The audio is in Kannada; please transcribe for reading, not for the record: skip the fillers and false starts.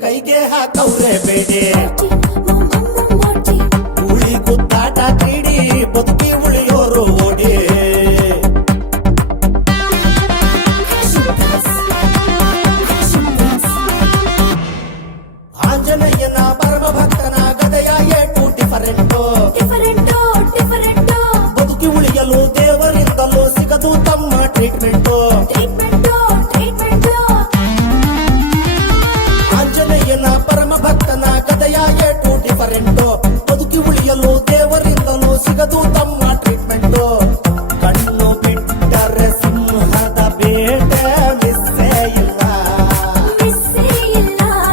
ಕೈಗೆ ಹಾಕವ್ರೆ ಬೇಡಿ ಉಳಿ ಗುದ್ದಾಟ ಕ್ರೀಡಿ ಬದುಕಿ ಉಳಿಯೋರು ಓಡಿ ಆಂಜನೇಯನ ಪರಮ ಭಕ್ತನ ಗದೆಯ ಏಟು ಡಿಫರೆಂಟು ಬದುಕಿ ಉಳಿಯಲು ದೇವರಿಂದಲೂ ಸಿಗದು ತಮ್ಮ ಟ್ರೀಟ್ಮೆಂಟು ಆಂಜನೇಯನ ಪರಮ ಭಕ್ತನ ಗದೆಯ ಏಟು ಡಿಫರೆಂಟು ಬದುಕಿ ಉಳಿಯಲು ದೇವರಿಂದಲೂ ಸಿಗದು ತಮ್ಮ ಟ್ರೀಟ್ಮೆಂಟು ಕಣ್ಣು ಬಿಟ್ಟರೆ ಸಿಂಹದ ಬೇಟೆ